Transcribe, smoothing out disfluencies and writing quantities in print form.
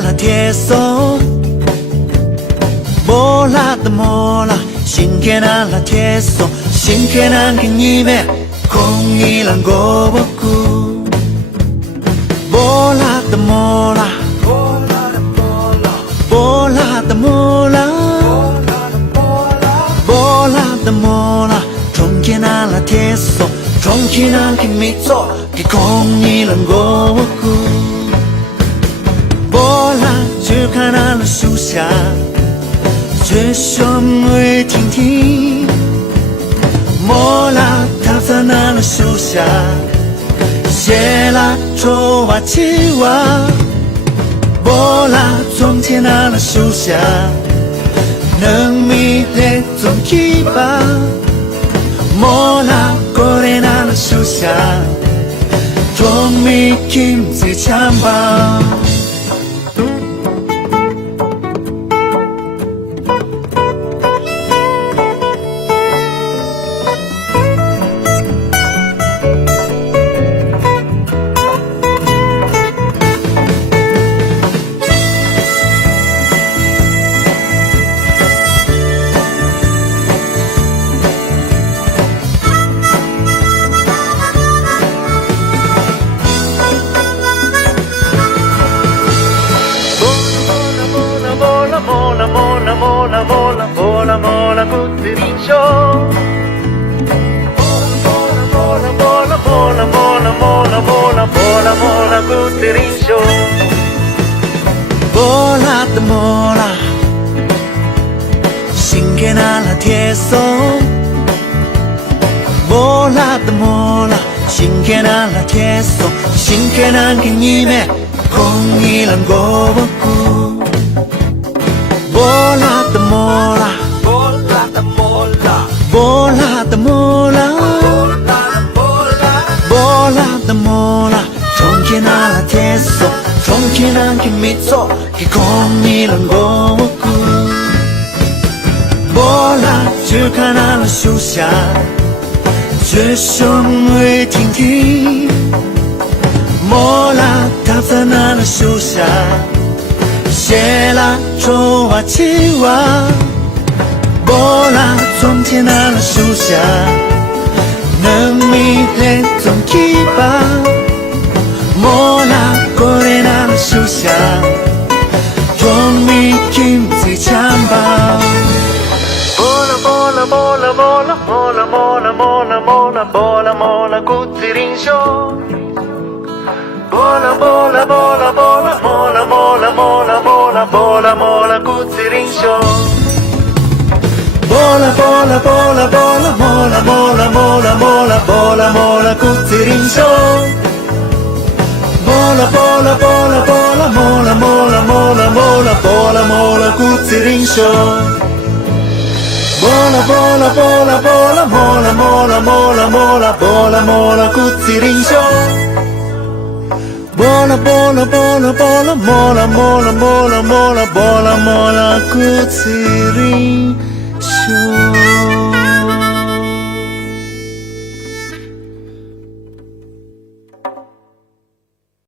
了铁松，莫拉的莫拉，新开那了铁松，新开那个你们空一浪过不顾，莫拉的莫拉，莫拉的莫拉，莫拉的莫拉，重开那了铁松，重开那个米走，给空一浪过不顾。波浪只看到了树下，却胸未停停。莫拉躺在那了树下，写了周瓦奇瓦。波拉从前那了树下，能迷恋总起吧。莫拉过来那了树下，总迷听最强吧。莫拉的莫拉，新开那了铁松。莫拉的莫拉，新开那了铁松，新开那个你们空一浪过不顾。莫拉的莫拉，莫拉的莫拉，莫拉的莫拉，莫拉的莫拉，重开那了铁松。重庆南京米走，给空一浪过不顾。莫拉只看那了树下，却胸未停停。莫拉躺在那了树下，写了周瓦奇瓦。莫拉从前那了树下，能迷恋总起吧。莫拉过来那了树下，总迷听最强吧。波拉波拉波拉波拉波拉波拉波拉波拉波拉波拉古子林秀。波拉波拉波拉波拉波拉波拉波拉波拉波拉波拉古子林秀。波拉波拉波拉波拉波拉波拉波拉波拉波拉波拉古子林秀。Mola mola mola mola mola mola mola mola mola mola Kuzirin Show. Mola mola mola mola mola mola mola mola mola mola Kuzirin Show. Mola mola mola mola mola mola mola mola mola mola Kuzirin Show.